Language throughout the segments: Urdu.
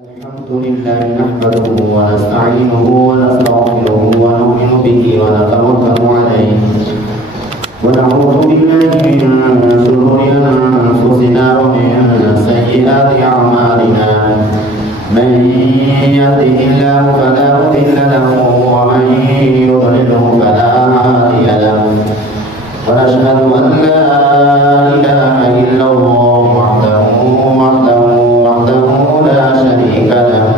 الحمد لله نحمده ونستعينه ونستغفره ونؤمن به ونتوكل عليه ونعوذ بالله من شرور أنفسنا ومن سيئات أعمالنا من يهده الله فلا مضل له ومن يضلله فلا هادي له ونشهد أن لا إله إلا الله وحده لا شريك له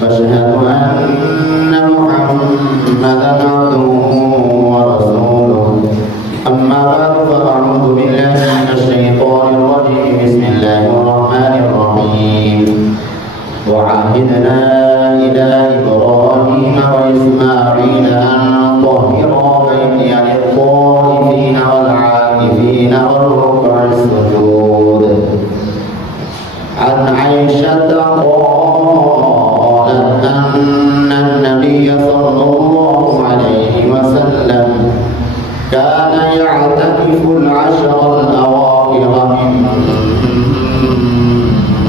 واشهد أن محمدا عبده ورسوله أما بعد فأعوذ بالله من الشيطان الرجيم بسم الله الرحمن الرحيم وعهدنا إلى إبراهيم وإسماعيل أن طهرا بيتي للطائفين والعاكفين والركع السجود عن عائشة قالت أن النبي صلى الله عليه وسلم كان يعتكف العشر الأواخر من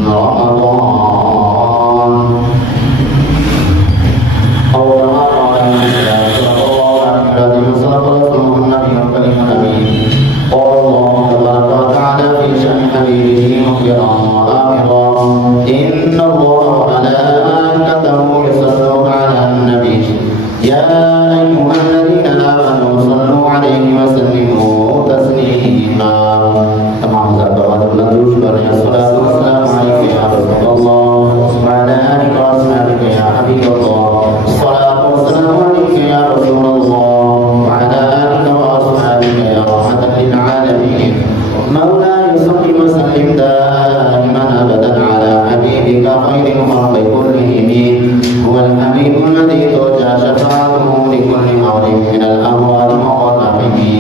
رمضان أو رمضان صدق رسول النبي الكريم الأمين قال الله تبارك وتعالى في شأن حبيبه مخبرا إن الله وملائكته يصلون على النبي يا أيها الذين آمنوا صلوا عليه وسلموا تسليما تمام ذكرات الذي برنا الصلاة والسلام عليك يا رسول الله وعلى آلك وأصحابك يا حبيب الله الصلاة والسلام عليك يا رسول الله وعلى آلك وأصحابك يا رحمة للعالمين مولاي صل وسلم دائما أبدا على حبيبك خير الخلق كلهم هو الحبيب الذي ترجى شفاعته لكل أمر من الأموال وقلبه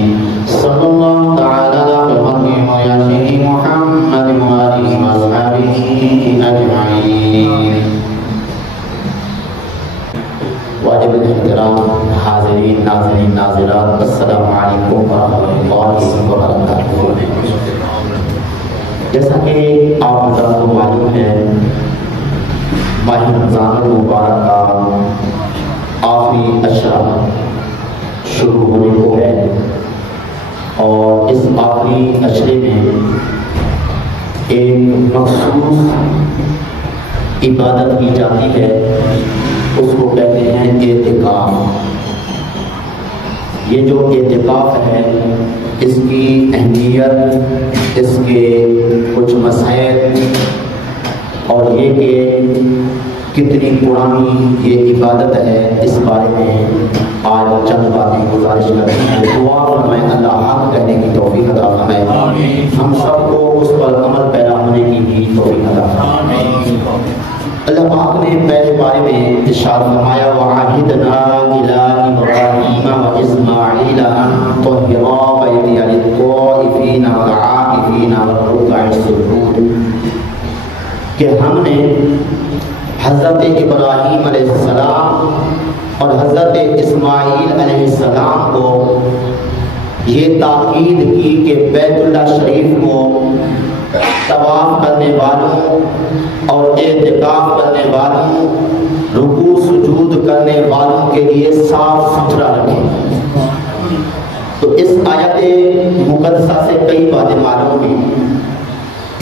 صلى الله تعالى على خلقه وياسره محمد وآله وأصحابه أجمعين. واجب الاحترام حاضرین ناظرین ناظرات السلام علیکم ورحمۃ اللہ وبرکاتہ. جیسا کہ آپ حضرات کو معلوم ہے ماہ رمضان المبارک کا آخری عشرہ شروع ہونے کو ہے اور اس آخری عشرے میں ایک مخصوص عبادت کی جاتی ہے، اس کو کہتے ہیں اعتکاف. یہ جو اعتکاف ہے اس کی اہمیت، اس کے کچھ مسائل اور یہ کہ کتنی پرانی یہ عبادت ہے اس بارے میں آج چند باتیں گزارش کرتے ہیں. دعا فرمائے اللہ حق کہنے کی توفیق عطا فرمائے، ہم سب کو اس پر عمل پیدا ہونے کی بھی توفیق عطا فرمائے. اللہ پاک نے پہلے بارے میں ارشاد فرمایا وَعَهِدْنَا إِلَىٰ إِبْرَاهِيمَ وَإِسْمَاعِيلَ أَن طَهِّرَا بَيْتِيَ لِلطَّائِفِينَ وَالْعَاكِفِينَ وَالرُّكَّعِ السُّجُودِ کہ ہم نے حضرت ابراہیم علیہ السلام اور حضرت اسماعیل علیہ السلام کو یہ تاکید کی کہ بیت اللہ شریف کو طواف کرنے والوں اور اعتکاف کرنے والوں، رکوع سجود کرنے والوں کے لیے صاف ستھرا رکھیں. تو اس آیت مقدسہ سے کئی باتیں معلوم ہوئی.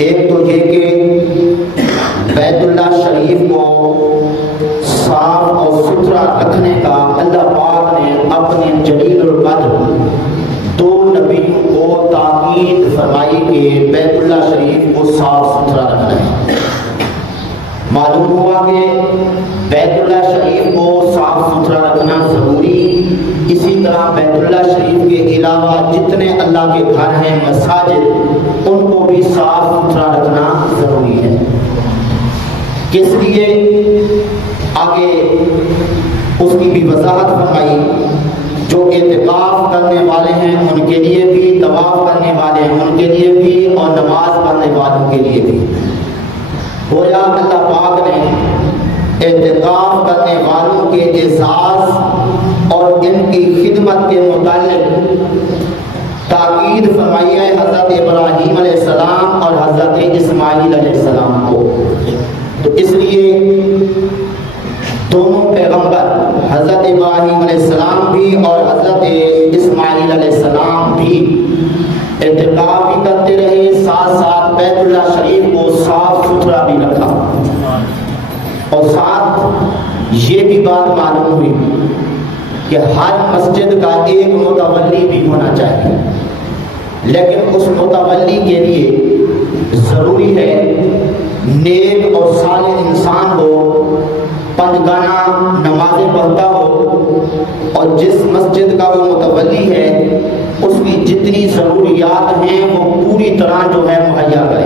ایک تو یہ کہ بیت اللہ شریف کو صاف اور ستھرا رکھنے کا اللہ پاک نے اپنے جلیل القدر دو نبیوں کو تاکید فرمائی کہ بیت اللہ شریف کو صاف ستھرا رکھنا ہے. معلوم ہوا کہ بیت اللہ شریف کو صاف ستھرا رکھنا ضروری، اسی طرح بیت اللہ شریف کے علاوہ جتنے اللہ کے گھر ہیں مساجد ان کو بھی صاف ستھرا رکھنا ضروری ہے. کس لیے آگے اس کی بھی وضاحت فرمائی. جو اعتکاف کرنے والے ہیں ان کے لیے بھی، طواف کرنے والے ہیں ان کے لیے بھی، اور نماز پڑھنے والوں کے لیے بھی. گویا اللہ پاک نے اعتکاف کرنے والوں کے اعزاز اور ان کی خدمت کے متعلق تاکید فرمائی ہے حضرت ابراہیم علیہ السلام اور حضرت اسماعیل علیہ السلام کو. تو اس لیے دونوں پیغمبر حضرت ابراہیم علیہ السلام بھی اور حضرت اسماعیل علیہ السلام بھی اعتکاف بھی کرتے رہے، ساتھ ساتھ بیت اللہ شریف کو صاف ستھرا بھی رکھا، اور ساتھ یہ بھی بات معلوم ہوئی کہ ہر مسجد کا ایک متولی بھی ہونا چاہیے، لیکن اس متولی کے لیے ضروری ہے نیک اور صالح انسان ہو، پنجگانہ نمازیں پڑھتا ہو، اور جس مسجد کا وہ متولی ہے اس کی جتنی ضروریات ہیں وہ پوری طرح جو ہے مہیا کرے،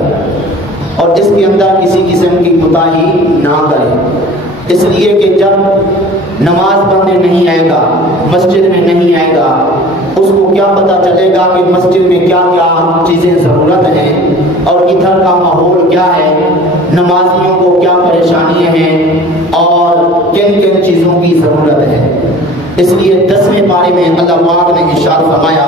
اور اس کے اندر کسی قسم کی کوتاہی نہ کرے۔ اس لیے کہ جب نماز پڑھنے نہیں آئے گا، مسجد میں نہیں آئے گا، اس کو کیا پتہ چلے گا کہ مسجد میں کیا کیا چیزیں ضرورت ہیں اور ادھر کا ماحول کیا ہے، نمازیوں کو کیا پریشانیاں ہیں اور کن کن چیزوں کی ضرورت ہے۔ اس لیے 10ویں پارے میں اللہ پاک نے ارشاد فرمایا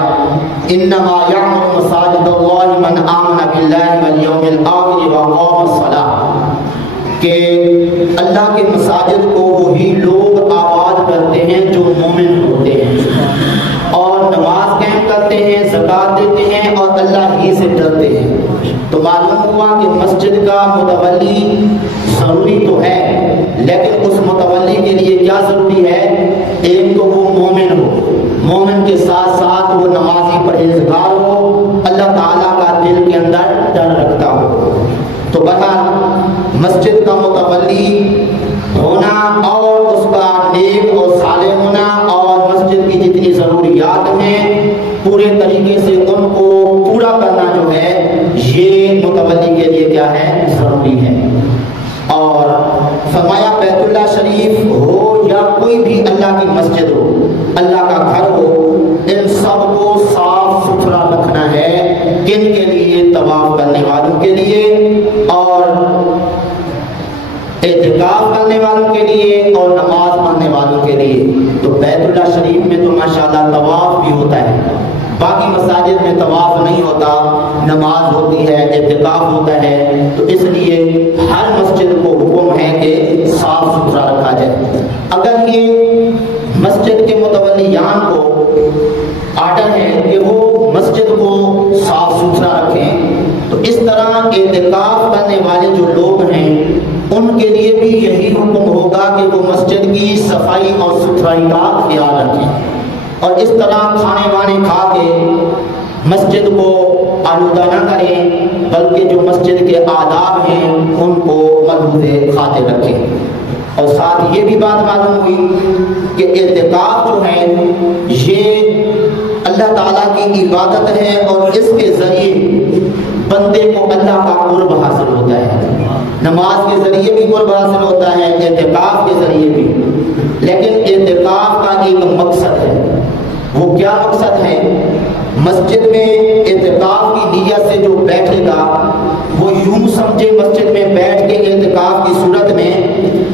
انما یعمر مساجد اللہ من آمن باللہ والیوم الآخر واقام الصلاۃ، کہ اللہ کے مساجد کو وہی لوگ آباد کرتے ہیں جو مومن ہوتے ہیں اور نماز قائم کرتے ہیں، زکوٰۃ دیتے ہیں اور اللہ ہی سے ڈرتے ہیں۔ تو معلوم ہوا کہ مسجد کا متولی ضروری تو ہے، لیکن اس متولی کے لیے کیا ضروری ہے؟ ایک تو وہ مومن ہو، مومن کے ساتھ ساتھ وہ نمازی پرہیزگار ہو، اللہ تعالیٰ کا دل کے اندر ڈر رکھتا ہو۔ تو بہرحال مسجد کا متولی ہونا اور اس کا نیک اور صالح ہونا اور مسجد کی جتنی ضروریات ہیں پورے طریقے سے ان کو پورا کرنا جو ہے یہ متولی کے لیے کیا ہے؟ ضروری ہے۔ اور فرمایا بیت اللہ شریف ہو یا کوئی بھی اللہ کی مسجد ہو، اللہ کا گھر ہو، ان سب کو صاف ستھرا رکھنا ہے۔ کن کے لیے؟ طواف کرنے والوں کے لیے اور اعتکاف کرنے والوں کے لیے اور نماز پڑھنے والوں کے لیے۔ تو بیت اللہ شریف میں تو ماشاءاللہ طواف بھی ہوتا ہے، باقی مساجد میں طواف نہیں ہوتا، نماز ہوتی ہے، اعتکاف ہوتا ہے۔ تو اس لیے ہر مسجد کو حکم ہے کہ صاف ستھرا رکھا جائے۔ اگر یہ مسجد کے متولیان کو آرڈر ہے کہ وہ مسجد کو صاف ستھرا رکھیں، تو اس طرح اعتکاف کرنے والے جو لوگ ہیں ان کے لیے بھی یہی حکم ہوگا کہ وہ مسجد کی صفائی اور ستھرائی کا خیال رکھیں، اور اس طرح کھانے وانے کھا کے مسجد کو آلودہ نہ کریں، بلکہ جو مسجد کے آداب ہیں ان کو ملحوظ خاطر رکھیں۔ اور ساتھ یہ بھی بات معلوم ہوئی کہ اعتکاف جو ہے یہ اللہ تعالیٰ کی عبادت ہے اور اس کے ذریعے بندے کو اللہ کا قرب حاصل ہوتا ہے۔ نماز کے ذریعے بھی قرب حاصل ہوتا ہے، اعتکاف کے ذریعے بھی، لیکن اعتکاف کا ایک مقصد ہے۔ وہ کیا مقصد ہے؟ مسجد میں اعتکاف کی نیت سے جو بیٹھے گا وہ یوں سمجھے مسجد میں بیٹھ کے اعتکاف کی صورت میں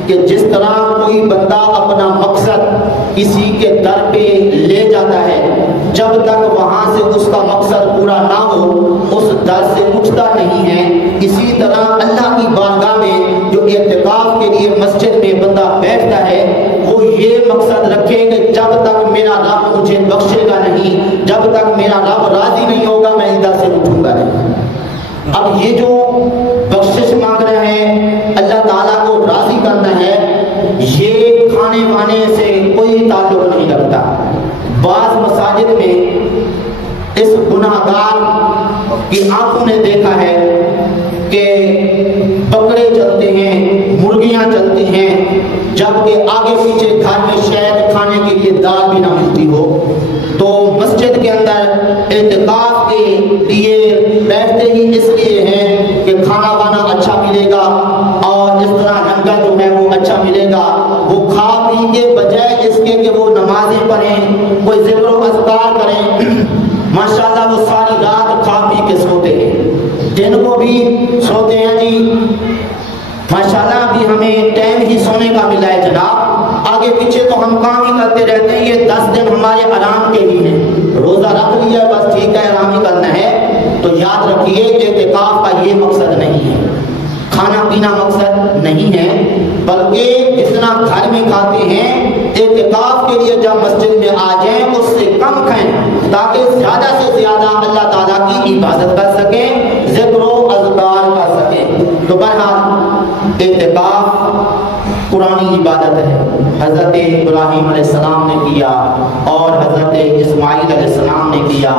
کہ جس طرح کوئی بندہ اپنا مقصد کسی کے در پہ لے جاتا ہے، جب تک وہاں سے اس کا مقصد پورا نہ ہو اس در سے اٹھتا نہیں ہے، اسی طرح اللہ کی بارگاہ میں جو اعتکاف کے لیے مسجد میں بندہ بیٹھتا ہے وہ یہ مقصد رکھے کہ جب تک میرا رب مجھے بخشے گا نہیں، جب تک میرا رب راضی نہیں ہوگا میں ادھر سے اٹھوں گا نہیں۔ اب یہ جو بخشش مانگ رہے ہیں، اللہ تعالیٰ کو راضی کرنا ہے، یہ کھانے وانے سے کوئی تعلق نہیں رکھتا۔ بعض مساجد میں اس گناہگار کی آنکھوں نے دیکھا ہے کہ بکرے چلتے ہیں، مرغیاں چلتی ہیں، جبکہ آگے پیچھے گھر میں شاید کھانے کے لیے دال بھی نہ ملتی ہو۔ تو مسجد کے اندر اعتکاف کے لیے بیٹھتے ہی اس لیے ہیں کہ کھانا وانا اچھا ملے گا اور اس طرح لنگر جو ہے وہ اچھا ملے گا۔ وہ کھا پی کے بجائے اس کے کہ وہ نمازیں پڑھیں، کوئی ذکر و اذکار کریں، ماشاءاللہ وہ ساری رات کھا پی کے سوتے ہیں، دن کو بھی سوتے ہیں جی ماشاءاللہ ابھی ہمیں ٹائم ہی سونے کا ملا ہے جناب، آگے پیچھے تو ہم کام ہی کرتے رہتے ہیں، یہ 10 دن ہمارے آرام کے ہی ہیں، روزہ رکھ لیا بس ٹھیک ہے آرام ہی کرنا ہے۔ تو یاد رکھیے اعتکاف کا یہ مقصد نہیں ہے، کھانا پینا مقصد نہیں ہے، بلکہ جتنا گھر میں کھاتے ہیں اعتکاف کے لیے جب مسجد میں آ جائیں اس سے کم کھائیں تاکہ زیادہ سے زیادہ اللہ تعالیٰ کی عبادت کر سکیں، ذکر و اذکار کر سکیں۔ تو بہرحال اعتکاف قرآنی عبادت ہے، حضرت ابراہیم علیہ السلام نے کیا اور حضرت اسماعیل علیہ السلام نے کیا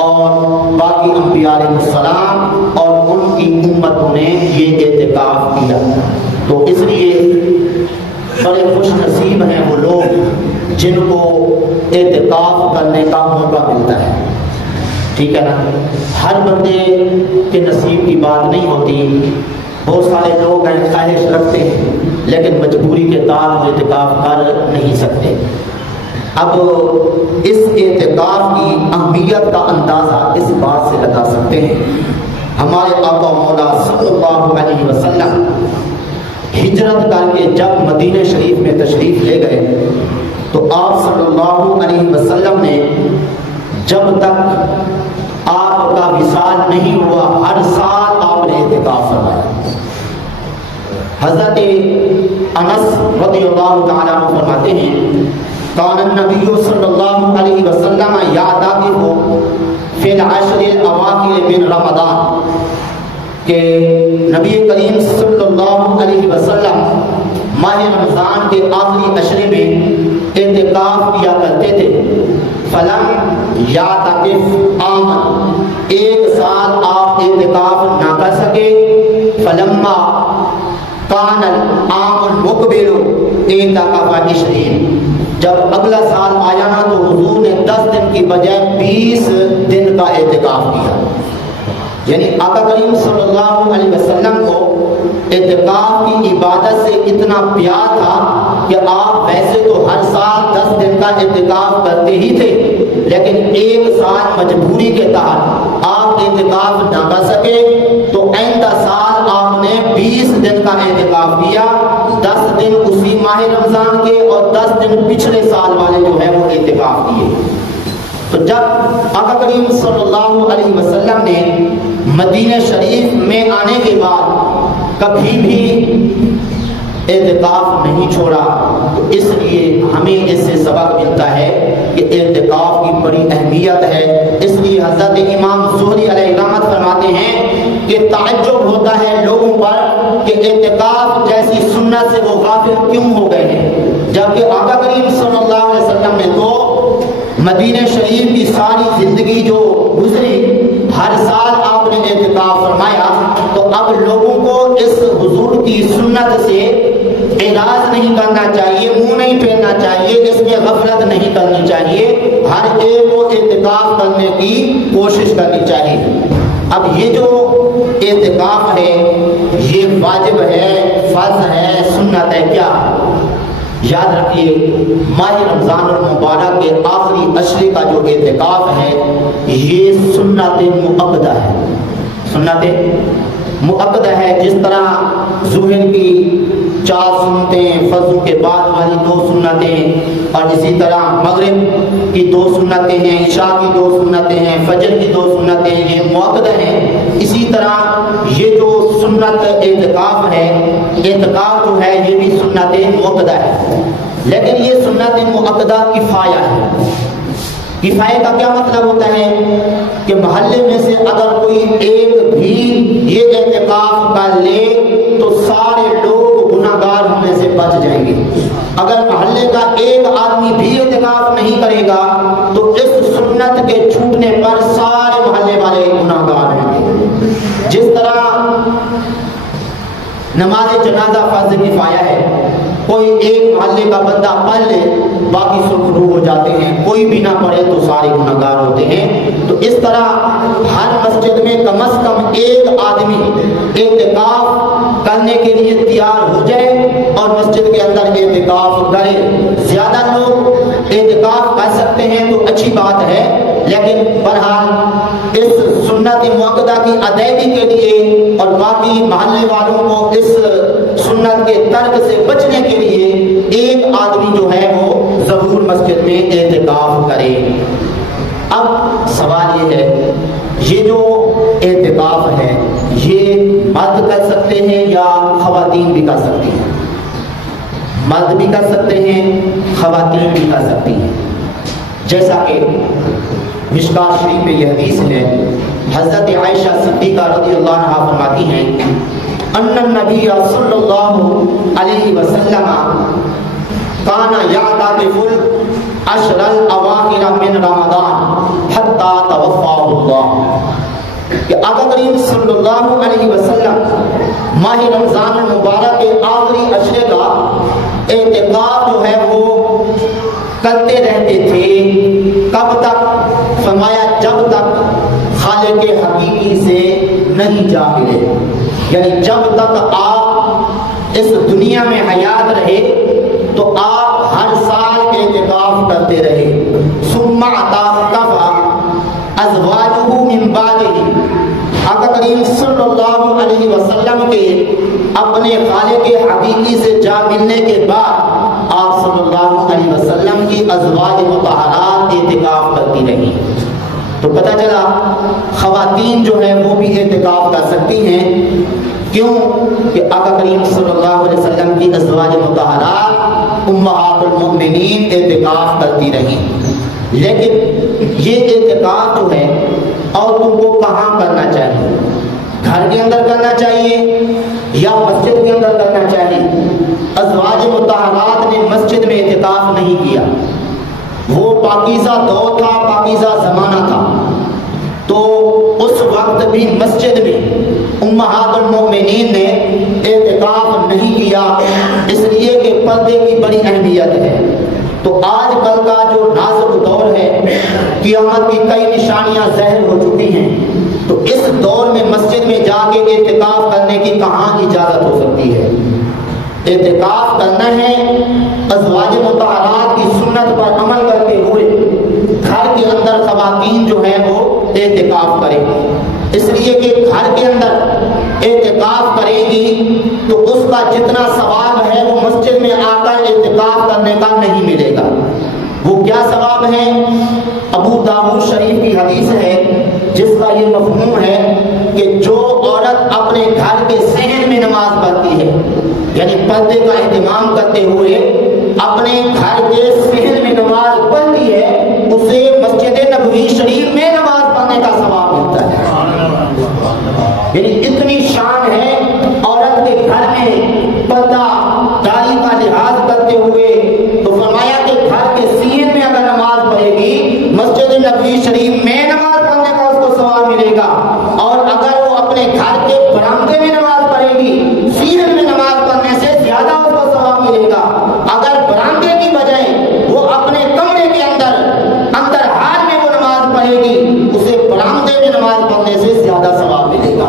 اور باقی انبیاء علیہ السلام اور ان کی امتوں نے یہ اعتکاف کیا۔ تو اس لیے بڑے خوش نصیب ہیں وہ لوگ جن کو اعتکاف کرنے کا موقع ملتا ہے، ٹھیک ہے نا۔ ہر بندے کے نصیب کی بات نہیں ہوتی، بہت سارے لوگ ہیں خواہش رکھتے ہیں لیکن مجبوری کے تحت اعتکاف کر نہیں سکتے۔ اب اس اعتکاف کی اہمیت کا اندازہ اس بات سے لگا سکتے ہیں، ہمارے آقا مولا صلی اللہ علیہ وسلم ہجرت کر کے جب مدینہ شریف میں تشریف لے گئے تو آپ صلی اللہ علیہ وسلم نے جب تک آپ کا وصال نہیں ہوا ہر سال آپ نے اعتکاف فرمایا۔ حضرت انس رضی اللہ تعالیٰ عنہ فرماتے ہیں کان النبی صلی اللہ علیہ وسلم یعتکف فی العشر الاواخر من رمضان، کہ نبی کریم صلی اللہ علیہ وسلم ماہ رمضان کے آخری عشرے میں اعتکاف کیا کرتے تھے۔ فلم یعتکف عاما، ایک سال آپ اعتکاف نہ کر سکے۔ فلما کان العام المقبل اعتکف 20، جب اگلا سال آیا نا تو حضور نے 10 دن کی بجائے 20 دن کا اعتکاف کیا۔ یعنی آقا کریم صلی اللہ علیہ وسلم کو اعتکاف کی عبادت سے اتنا پیار تھا کہ آپ ویسے تو ہر سال 10 دن کا اعتکاف کرتے ہی تھے، لیکن ایک سال مجبوری کے تحت آپ اعتکاف نہ کر سکے تو آئندہ سال آپ نے 20 دن کا اعتکاف کیا، 10 دن اسی ماہ رمضان کے اور 10 دن پچھلے سال والے جو ہے وہ اعتکاف کیے۔ تو جب آقا کریم صلی اللہ علیہ وسلم نے مدینہ شریف میں آنے کے بعد کبھی بھی اعتکاف نہیں چھوڑا، تو اس لیے ہمیں اس سے سبق ملتا ہے کہ اعتکاف کی بڑی اہمیت ہے۔ اس لیے حضرت امام زہری علیہ رحمت فرماتے ہیں کہ تعجب ہوتا ہے لوگوں پر کہ اعتکاف جیسی سنت سے وہ غافل کیوں ہو گئے ہیں، جبکہ آقا کریم صلی اللہ علیہ وسلم نے تو مدینہ شریف کی ساری زندگی جو گزری ہر سال آپ نے اعتکاف فرمایا، تو اب لوگوں کو اس حضور کی سنت سے اعراض نہیں کرنا چاہیے، منہ نہیں پھیرنا چاہیے، اس میں غفلت نہیں کرنی چاہیے، ہر ایک کو اعتکاف کرنے کی کوشش کرنی چاہیے۔ اب یہ جو اعتکاف ہے یہ واجب ہے، فرض ہے، سنت ہے، کیا؟ یاد رکھیے ماہ رمضان المبارک کے آخری عشرے کا جو اعتکاف ہے یہ سنت مؤکدہ ہے، سنت مؤکدہ ہے۔ جس طرح ظہر کی 4 سنتیں، فجر کے بعد والی 2 سنتیں، اور اسی طرح مغرب کی 2 سنتیں ہیں، عشاء کی 2 سنتیں ہیں، فجر کی 2 سنتیں ہیں، یہ مؤکدہ ہیں۔ اسی طرح یہ جو سنت اعتکاف ہے، اعتکاف جو ہے یہ بھی سنت مؤکدہ ہے، لیکن یہ سنت مؤکدہ کفایہ ہے۔ کفایہ کا کیا مطلب ہوتا ہے کہ محلے میں سے اگر کوئی ایک بھی یہ اعتکاف کر لے تو سارے لوگ گناہگار ہونے سے بچ جائیں گے۔ اگر محلے کا ایک آدمی بھی اعتکاف نہیں کرے گا تو اس سنت کے چھوٹنے پر سارے محلے والے گناہگار ہوں گے۔ جس طرح نماز جنازہ فرض کفایہ ہے، کوئی ایک محلے کا بندہ پڑھ لے باقی سرخرو ہو جاتے ہیں، کوئی بھی نہ پڑھے تو سارے گناہگار ہوتے ہیں۔ تو اس طرح ہر مسجد میں کم از کم ایک آدمی اعتکاف کرنے کے لیے تیار ہو جائے اور مسجد کے اندر اعتکاف کرے۔ زیادہ لوگ اعتکاف کر سکتے ہیں تو اچھی بات ہے، لیکن بہرحال اس سنت مؤکدہ کی ادائیگی کے لیے اور باقی محلے والوں کو اس سنت کے ترک سے بچنے کے لیے ایک آدمی جو ہے وہ ضرور مسجد میں اعتکاف کرے۔ اب سوال یہ ہے یہ جو اعتکاف ہے یہ مرد کر سکتے ہیں یا کر سکتی ہیں، مرد بھی کر سکتے ہیں، خواتین بھی کر سکتی ہیں. جیسا کہ مشکات شریف میں یہ حدیث ہے، حضرت عائشہ صدیقہ رضی اللہ عنہا فرماتی ہیں ان النبی صلی اللہ علیہ وسلم کان یعتکف العشر الاواخر من رمضان حتی توفاہ اللہ، کہ آقا کریم صلی اللہ علیہ وسلم ماہ رمضان المبارک کے آخری عشرے کا اعتکاف جو ہے وہ کرتے رہتے تھے. کب تک؟ فرمایا جب تک خالق حقیقی سے نہیں جا ملے، یعنی جب تک آپ اس دنیا میں حیات رہے تو آپ ہر سال اعتکاف کرتے رہے. ثم اعتکف ازواجہ من بعدہ، آقا کریم صلی اللہ علیہ وسلم کے اپنے خالق حقیقی سے جا ملنے کے بعد آپ صلی اللہ علیہ وسلم کی ازواج مطہرات اعتکاف کرتی رہی. تو پتہ چلا خواتین جو ہیں وہ بھی اعتکاف کر سکتی ہیں. کیوں؟ کہ آقا کریم صلی اللہ علیہ وسلم کی ازواج مطہرات امہات المؤمنین اعتکاف کرتی رہی. لیکن یہ اعتکاف جو ہے عورتوں کو کہاں کرنا چاہیے؟ گھر کے اندر کرنا چاہیے یا مسجد کے اندر کرنا چاہیے؟ ازواج مطہرات نے مسجد میں اعتکاف نہیں کیا. وہ پاکیزہ دور تھا، پاکیزہ زمانہ تھا، تو اس وقت بھی مسجد میں امہات المؤمنین نے اعتکاف نہیں کیا، اس لیے کہ پردے کی بڑی اہمیت ہے. تو آج کل کا جو نازک دور ہے، قیامت کی کئی نشانیاں ظاہر ہو چکی ہیں، تو اس دور میں مسجد میں جا کے اعتکاف کرنے کی کہاں اجازت ہو سکتی ہے؟ اعتکاف کرنا ہے ازواج مطہرات کی سنت پر عمل کرتے ہوئے گھر کے اندر خواتین جو ہیں وہ اعتکاف کریں. اس لیے کہ گھر کے اندر اعتکاف کرے گی تو اس کا جتنا ثواب ہے وہ مسجد میں آ کر اعتکاف کرنے کا نہیں ملے گا. وہ کیا ثواب ہے؟ ابو داؤد شریف کی حدیث ہے جس کا یہ مفہوم ہے کہ جو عورت اپنے گھر کے صحن میں نماز پڑھتی ہے، یعنی پردے کا اہتمام کرتے ہوئے اپنے گھر کے صحن میں نماز پڑھتی ہے، اسے مسجد نبوی شریف میں نماز پڑھنے کا ثواب ملتا ہے. یعنی اتنی شان ہے عورت کے گھر میں پردہ داری کا لحاظ کرتے ہوئے. تو فرمایا کہ گھر کے صحن میں اگر نماز پڑھے گی مسجد نبوی شریف میں نماز پڑھنے کا اس کو ثواب ملے گا، اور اگر وہ اپنے گھر کے برآمدے میں نماز پڑھے گی صحن میں نماز پڑھنے سے زیادہ اس کو ثواب ملے گا. اگر برآمدے کی بجائے وہ اپنے کمرے کے اندر حال میں وہ نماز پڑھے گی اسے برآمدے میں نماز پڑھنے سے زیادہ ثواب ملے گا.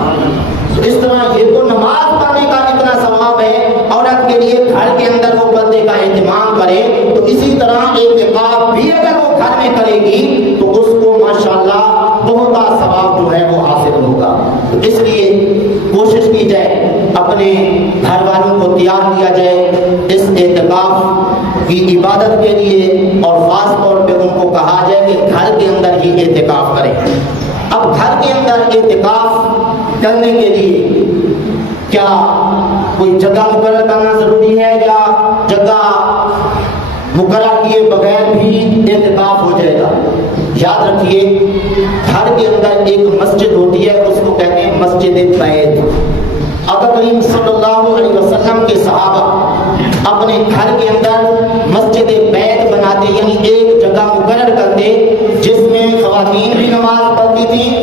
تو اس طرح یہ تو نماز پڑھنے کا اتنا ثواب ہے عورت کے لیے گھر کے اندر وہ پردے کا اہتمام کرے، تو اسی طرح اعتکاف بھی اگر وہ گھر میں کرے گی تو اس کو ماشاءاللہ بہت بڑا ثواب جو ہے وہ حاصل ہوگا. تو اس لیے کوشش کی جائے اپنے گھر والوں کو تیار کیا جائے اس اعتکاف کی عبادت کے لیے، اور خاص طور پہ ان کو کہا جائے کہ گھر کے اندر ہی اعتکاف کریں. اب گھر کے اندر اعتکاف کرنے کے لیے کیا کوئی جگہ مقرر کرنا ضروری ہے یا جگہ مقرر کیے بغیر بھی اعتکاف ہو جائے گا؟ یاد رکھیے گھر کے اندر ایک مسجد ہوتی ہے، اس کو کہتے ہیں مسجد بیت. آقا کریم صلی اللہ علیہ وسلم کے صحابہ اپنے گھر کے اندر مسجد بیت بناتے، یعنی ایک جگہ مقرر کرتے جس میں خواتین بھی نماز پڑھتی تھیں،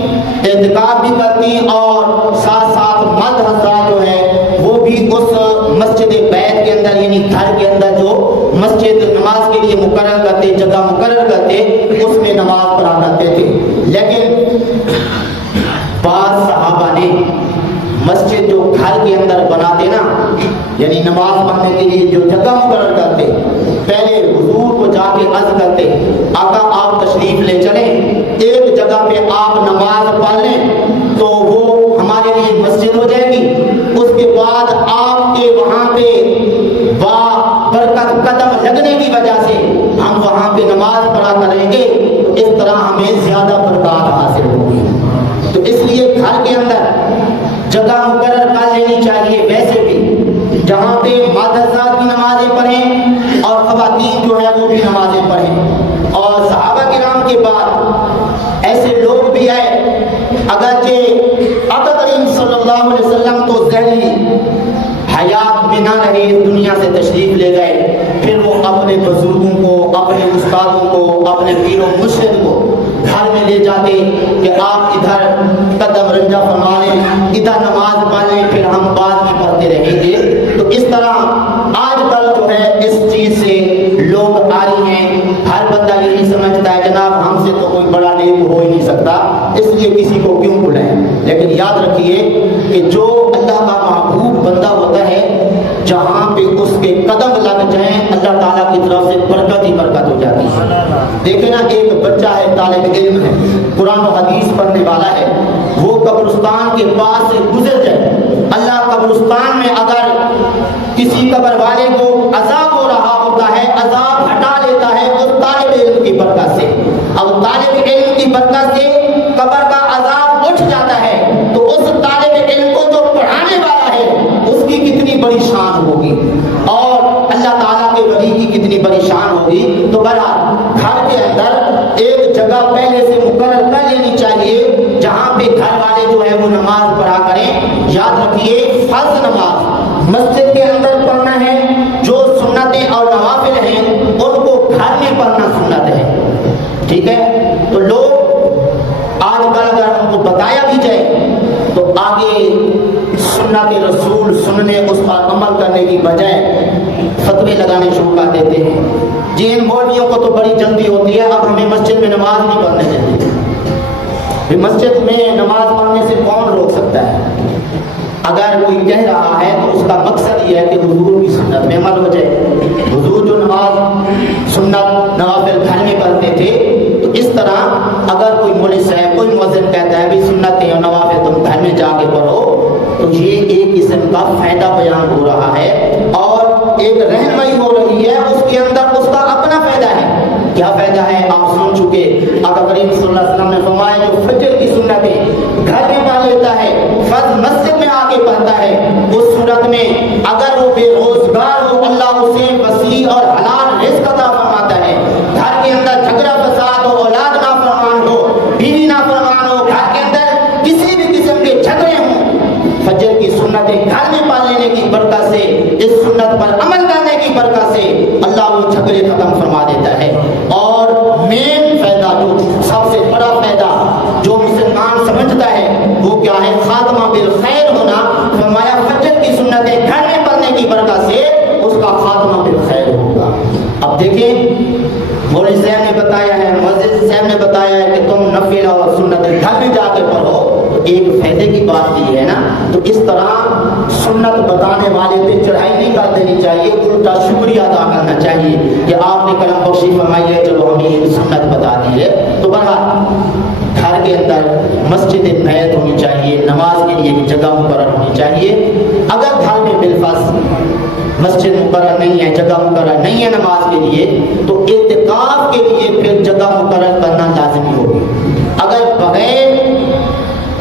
اعتکاف بھی کرتی، اور ساتھ ساتھ مرد حضرات جو ہے وہ بھی اس مسجد بیت کے اندر یعنی گھر کے اندر جو مسجد نماز کے لیے مقرر کرتے، جگہ مقرر کرتے، اس میں نماز پڑھا کرتے تھے. لیکن بعض صحابہ نے مسجد جو گھر کے اندر بناتے نا، یعنی نماز پڑھنے کے لیے جو جگہ مقرر کرتے، پہلے حضور کو جا کے عرض کرتے آقا آپ تشریف لے چلیں، ایک جگہ پہ آپ نماز پڑھ لیں تو وہ ہمارے لیے مسجد ہو جائے گی. اس کے بعد آپ کے وہاں پہ با برکت قدم لگنے کی وجہ سے ہم وہاں پہ نماز پڑھا کریں گے دنیا سے تشریف لے گئے، پھر وہ اپنے بزرگوں کو، اپنے استادوں کو، اپنے پیر و مرشد کو گھر میں لے جاتے کہ آپ ادھر قدم رنجہ فرما لیں، ادھر نماز پڑھ لیں، پھر ہم بعد میں پڑھتے رہیں گے۔ تو اس طرح آج کل جو ہے اس چیز سے لوگ آری ہیں، ہر بندہ یہی سمجھتا ہے جناب ہم سے تو کوئی بڑا نیک ہو ہی نہیں سکتا، اس لیے کسی کو کیوں بلائیں۔ لیکن یاد رکھیے کہ جو اللہ کا محبوب بندہ ہوتا ہے، جہاں پہ اس کے قدم لگ جائیں اللہ تعالیٰ کی طرف سے برکت ہی برکت ہو جاتی ہے۔ دیکھیں نا، ایک بچہ ہے، طالب علم ہے، قرآن و حدیث پڑھنے والا ہے، وہ قبرستان کے پاس سے گزر جائے، اللہ قبرستان میں اگر کسی قبر والے کو عذاب ہو رہا ہوتا ہے، عذاب ہٹا لیتا ہے اس طالب علم کی برکت سے۔ اب طالب علم کی برکت سے قبر کا عذاب اٹھ جاتا ہے، تو اس طالب علم کو جو پڑھانے والا ہے اس کی کتنی بڑی شان ہوگی، اور اللہ تعالیٰ کے ولی کی کتنی بڑی شان ہوگی۔ تو بہرحال گھر کے اندر ایک جگہ پہلے سے مقرر کر لینی چاہیے جہاں پہ گھر والے جو ہے وہ نماز پڑھا کریں۔ یاد رکھیے فرض نماز مسجد کے اندر پڑھنا ہے، جو سنتیں اور نوافل ہیں ان کو گھر میں پڑھنا سنت ہے، ٹھیک ہے۔ تو لوگ آج کل اگر ہم کو بتایا بھی جائے تو آگے سنت رسول سننے، اس پر عمل کرنے کی بجائے فتوے لگانے شروع کر دیتے ہیں۔ جی ان مولویوں کو تو بڑی جلدی ہوتی ہے، اب ہمیں مسجد میں نماز نہیں پڑھنے دیتے۔ مسجد میں نماز پڑھنے سے کون روک سکتا ہے؟ اگر کوئی کہہ رہا ہے تو اس کا مقصد یہ ہے کہ حضور کی سنت میں عمل ہو جائے۔ حضور جو نماز سنت نوافل گھر میں پڑھتے تھے، تو اس طرح اگر کوئی مولوی صاحب، کوئی مؤذن کہتا ہے بھی سنتیں اور نوافل تم گھر میں جا کے پڑھو، تو یہ ایک قسم کا فائدہ بیان ہو رہا ہے اور ایک رہنمائی ہو رہی ہے، اس کے اندر اس کا اپنا فائدہ ہے۔ کیا فائدہ ہے آپ سن چکے، آقا کریم صلی اللہ علیہ وسلم نے فرمایا جو فجر کی سنتیں گھر میں پڑھ لیتا ہے، فرض مسجد میں آ کے پڑھتا ہے، اس صورت میں اگر وہ بے روزگار ہو اللہ اسے وسیع اور حلال رزق عطا فرماتا ہے۔ گھر کے اندر جھگڑا فساد ہو، اولاد نافرمان ہو، بیوی نافرمان ہو، گھر کے اندر کسی بھی قسم کے جھگڑے ہوں، فجر کی سنتیں گھر میں پڑھ لینے کی برکت سے، اس سنت پر عمل کرنے کی برکت سے اللہ وہ جھگڑے ختم فرما دیتا ہے۔ اور مین فائدہ، جو سب سے بڑا فائدہ جو مسلمان سمجھتا ہے وہ کیا ہے؟ خاتمہ بالخیر ہونا۔ فرمایا فجر کی سنتیں گھر میں پڑھنے کی برکت سے اس کا خاتمہ بالخیر ہوگا۔ اب دیکھیں مولوی صاحب نے بتایا ہے، مؤذن صاحب نے بتایا ہے کہ تم نفل اور سنتیں گھر میں جا کے پڑھو، تو ایک فائدے کی بات یہ ہے نا۔ تو اس طرح سنت بتانے والے پہ چڑھائی نہیں کر دینی چاہیے، الٹا شکریہ ادا کرنا چاہیے کہ آپ نے کرم بخشی فرمائی ہے، چلو ہمیں یہ سنت بتا دی ہے۔ تو بہرحال گھر کے اندر مسجد بیت ہونی چاہیے، نماز کے لیے ایک جگہ مقرر ہونی چاہیے۔ اگر گھر میں بالفرض مسجد مقرر نہیں ہے، جگہ مقرر نہیں ہے نماز کے لیے، تو اعتکاف کے لیے پھر جگہ مقرر کرنا لازمی ہوگی۔ اگر بغیر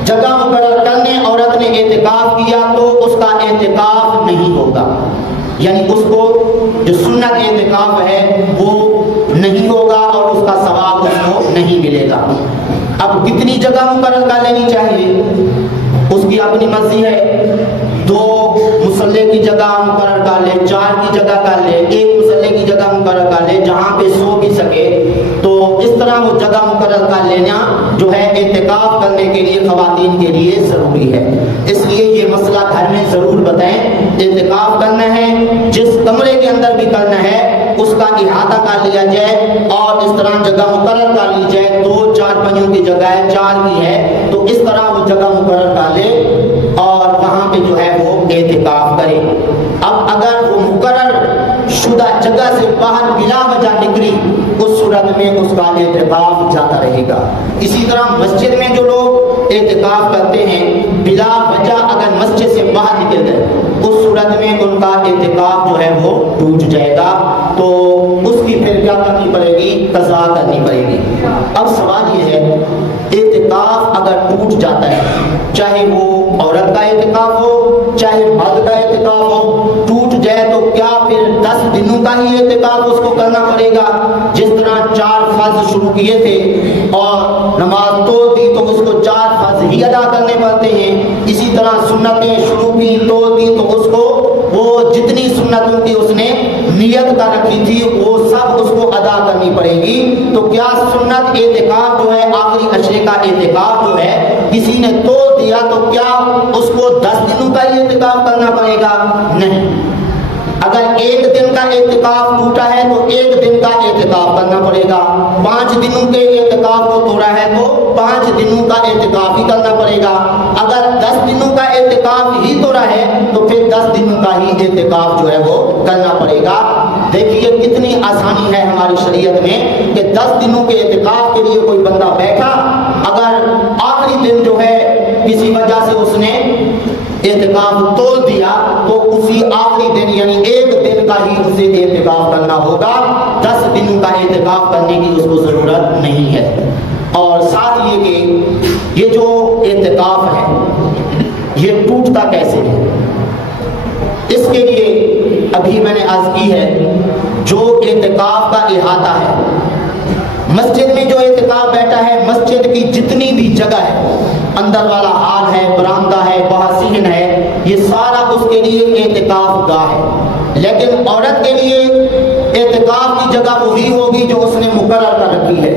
جگہ مقرر کرنے عورت نے اعتکاف کیا تو اس کا اعتکاف نہیں ہوگا، یعنی اس کو جو سنت اعتکاف ہے وہ نہیں ہوگا اور اس کا ثواب اس کو نہیں ملے گا۔ اب کتنی جگہ مقرر کر لینی چاہیے اس کی اپنی مرضی ہے، 2 مصلی کی جگہ مقرر کر لے، 4 کی جگہ کر لے، 1 مصلی کی جگہ مقرر کر لے جہاں پہ سو بھی سکے۔ تو اس طرح وہ جگہ مقرر کر لینا جو ہے اعتکاف کرنے کے لیے خواتین کے لیے ضروری ہے۔ اس لیے یہ مسئلہ گھر میں ضرور بتائیں، اعتکاف کرنا ہے جس کمرے کے اندر بھی کرنا ہے اس کا احاطہ کر لیا جائے اور اس طرح جگہ مقرر کر لی جائے۔ 2 4 کی جگہ ہے، 4 کی ہے، تو اس طرح وہ جگہ مقرر کر لے اور وہاں پہ جو ہے وہ اعتکاف کرے۔ اب اگر وہ مقرر شدہ جگہ سے باہر بلا وجہ نکلی، اس صورت میں اس کا اعتکاف جاتا رہے گا۔ اسی طرح مسجد میں جو لوگ اعتکاف کرتے ہیں بلا وجہ اگر مسجد سے باہر نکل گئے، اس صورت میں ان کا اعتکاف جو ہے وہ ٹوٹ جائے گا، تو اس کی پھر کیا کرنی پڑے گی؟ قضا کرنی پڑے گی۔ اب سوال یہ ہے اعتکاف اگر ٹوٹ جاتا ہے، چاہے وہ عورت کا اعتکاف ہو چاہے مرد کا اعتکاف ہو، ٹوٹ جائے تو کیا پھر 10 دنوں کا ہی اعتکاف اس کو کرنا پڑے گا؟ جس طرح 4 فرض شروع کیے تھے اور نماز توڑ دی تو اس کو 4 فرض ہی ادا کرنے پڑتے ہیں، اسی طرح سنتیں شروع کی توڑ دی تو اس کو وہ جتنی سنتوں کی اس نے نیت کر رکھی تھی وہ سب اس کو ادا کرنی پڑے گی. تو کیا سنت اعتکاف جو ہے آخری عشرے کا اعتکاف جو ہے کسی نے توڑ دیا تو کیا اس کو 10 دنوں کا ہی اعتکاف کرنا پڑے گا؟ نہیں. اگر ایک دن کا اعتکاف ٹوٹا ہے تو ایک دن کا اعتکاف کرنا پڑے گا. 5 دنوں کے اعتکاف کو توڑا ہے تو 5 دنوں کا اعتکاف ہی کرنا پڑے گا. اگر 10 دنوں کا اعتکاف ہی توڑا ہے تو پھر 10 دنوں کا ہی اعتکاف جو ہے وہ کرنا پڑے گا. دیکھیے کتنی آسانی ہے ہماری شریعت میں کہ 10 دنوں کے اعتکاف کے لیے کوئی بندہ بیٹھا, اگر آخری دن جو ہے کسی وجہ سے اس نے اعتکاف توڑ دیا تو اسی آخری دن یعنی ایک دن کا ہی اسے اعتکاف کرنا ہوگا. 10 دنوں کا اعتکاف کرنے کی اس کو ضرورت نہیں ہے. اور ساتھ یہ کہ یہ جو اعتکاف ہے یہ ٹوٹتا کیسے ہے, اس کے لیے ابھی میں نے عرض کی ہے جو اعتکاف کا احاطہ ہے, مسجد میں جو اعتکاف بیٹھا ہے مسجد کی جتنی بھی جگہ ہے, اندر والا ہال ہے, برآمدہ ہے, باہر صحن ہے, یہ سارا اس کے لیے اعتکاف گاہ ہے. لیکن عورت کے لیے اعتکاف کی جگہ وہی ہوگی جو اس نے مقرر کر رکھی ہے.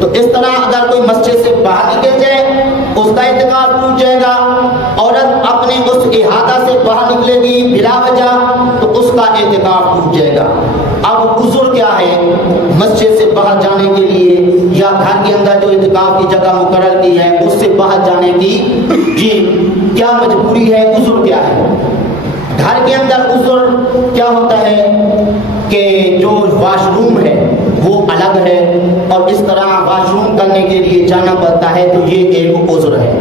تو اس طرح اگر کوئی مسجد سے باہر نکل جائے اس کا اعتکاف ٹوٹ جائے گا. عورت اپنے اس احاطہ سے باہر نکلے گی بلا وجہ تو اس کا اعتکاف ٹوٹ جائے گا. اب عذر کیا ہے مسجد سے باہر جانے کے لیے یا گھر کے اندر جو اعتکاف کی جگہ مقرر کی ہے اس سے باہر جانے کی جی کیا مجبوری ہے, عذر کیا ہے؟ گھر کے اندر عذر کیا ہوتا ہے کہ جو واش روم ہے وہ الگ ہے اور اس طرح واش روم کرنے کے لیے جانا پڑتا ہے, تو یہ ایک عذر ہے.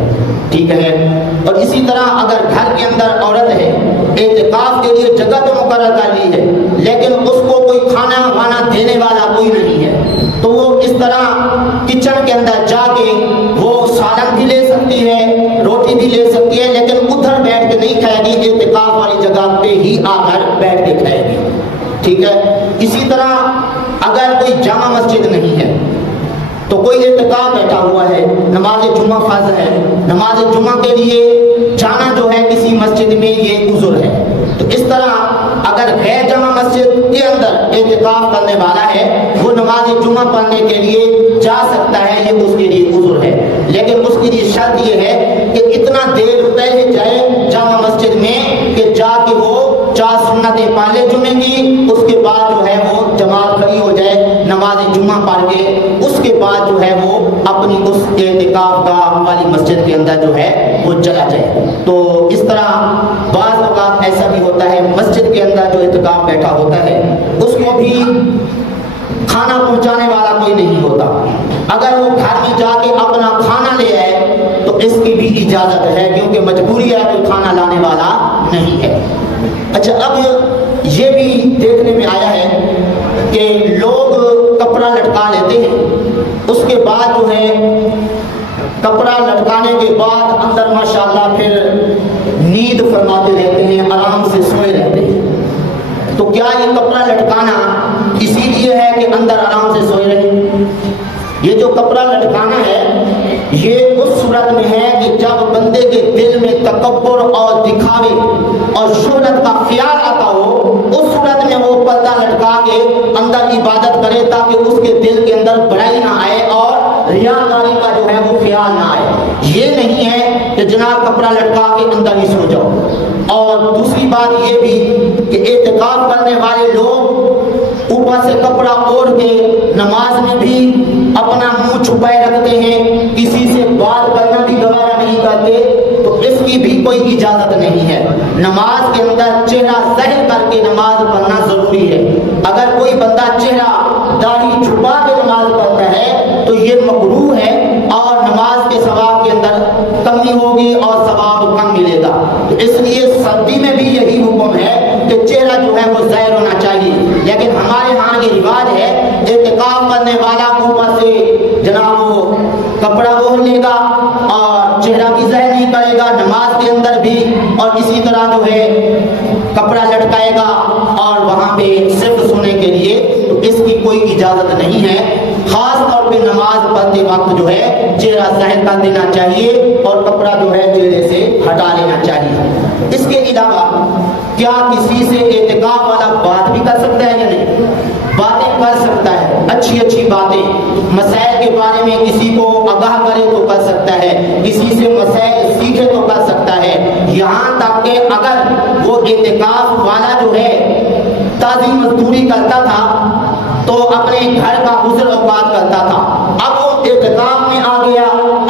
ٹھیک ہے. اور اسی طرح اگر گھر کے اندر عورت ہے اعتکاف کے لیے جگہ تو مقرر کر لی ہے لیکن اس کو کوئی کھانا وانا دینے والا کوئی نہیں ہے, تو وہ اس طرح کچن کے اندر جا کے وہ سالن بھی لے سکتی ہے, روٹی بھی لے سکتی ہے, لیکن ادھر بیٹھ کے نہیں کھائے گی, اعتکاف والی جگہ پہ ہی آ کر بیٹھ کے کھائے گی. ٹھیک ہے. اسی طرح اگر کوئی جامع مسجد نہیں ہے تو کوئی اعتکاف بیٹھا ہوا ہے, نماز جمعہ فرض ہے, نماز جمعہ کے لیے جانا جو ہے کسی مسجد میں یہ عذر ہے. تو اس طرح اگر غیر جامع مسجد کے اندر اعتکاف کرنے والا ہے وہ نماز جمعہ پڑھنے کے لیے جا سکتا ہے, یہ اس کے لیے عذر ہے. لیکن اس کے لیے شرط یہ ہے کہ اتنا دیر پہلے جائے جامع مسجد میں کہ جا کے وہ 4 سنتیں پہلے جمعے کی, اس کے بعد جو ہے وہ جماعت کھڑی ہو جائے نماز جمعہ پڑھ کے, اس کے بعد جو ہے وہ اپنی اس اعتکاف گاہ والی مسجد کے اندر جو ہے وہ چلا جائے. تو اس طرح بعض اوقات ایسا بھی ہوتا ہے مسجد کے اندر جو اعتکاف بیٹھا ہوتا ہے اس کو بھی کھانا پہنچانے والا کوئی نہیں ہوتا, اگر وہ گھر میں جا کے اپنا کھانا لے آئے تو اس کی بھی اجازت ہے کیونکہ مجبوری ہے کوئی کھانا لانے والا نہیں ہے. اچھا, اب یہ بھی دیکھنے میں آیا ہے کہ لوگ کپڑا لٹکا لیتے ہیں, اس کے بعد جو ہے کپڑا لٹکانے کے بعد اندر ماشاءاللہ پھر نیند فرماتے رہتے ہیں, آرام سے سوئے رہتے ہیں. تو کیا یہ کپڑا لٹکانا اسی لیے ہے کہ اندر آرام سے سوئے رہے؟ یہ جو کپڑا لٹکانا ہے یہ اس صورت میں ہے کہ جب بندے کے دل میں تکبر اور دکھاوے اور شہرت کا خیال آتا ہو, اس صورت میں وہ پردہ لٹکا کے اندر عبادت کرے تاکہ اس کے دل کے اندر برائی نہ آئے اور ریاکاری کا جو ہے وہ خیال نہ آئے. یہ نہیں ہے کہ جناب کپڑا لٹکا کے اندر ہی سو جاؤ. اور دوسری بات یہ بھی کہ اعتکاف کرنے والے لوگ اوپر سے کپڑا اوڑھ کے نماز میں بھی اپنا منہ چھپائے رکھتے ہیں, کسی سے بات کرنا بھی گوارا نہیں کرتے, تو اس کی بھی کوئی اجازت نہیں ہے. نماز کے اندر چہرہ ظاہر کر کے نماز پڑھنا ضروری ہے. اگر کوئی بندہ چہرہ داڑھی چھپا کے نماز پڑھتا ہے تو یہ مکروہ ہے اور نماز کے ثواب کے اندر کمی ہوگی اور ثواب کم ملے گا. تو اس لیے سردی میں بھی یہی حکم ہے کہ چہرہ جو ہے وہ ظاہر ہونا چاہیے. لیکن ہمارے ہاں یہ رواج ہے اعتکاف کرنے والا اوپر سے جناب وہ کپڑا اوڑھ لے گا اور چہرہ بھی ظاہر نہیں کرے گا نماز کے اندر بھی, اور اسی طرح جو ہے کپڑا لٹکائے گا اور وہاں پہ صرف سونے کے لیے, تو اس کی کوئی اجازت نہیں ہے. خاص طور پہ نماز پڑھتے وقت جو ہے چہرہ ظاہر کر دینا چاہیے اور کپڑا جو ہے چہرے سے ہٹا لینا چاہیے۔ اس کے علاوہ کیا کسی سے اعتکاف والا بات بھی کر سکتا ہے یا نہیں؟ باتیں کر سکتا ہے، اچھی اچھی باتیں، مسائل کے بارے میں کسی کو آگاہ کرے تو کر سکتا ہے، کسی سے مسائل سیکھے تو کر سکتا ہے، یہاں تک کہ اگر وہ اعتکاف والا جو ہے تازی مزدوری کرتا تھا تو اپنے گھر کا گزر اوقات کرتا تھا، اب وہ اعتکاف میں آ گیا،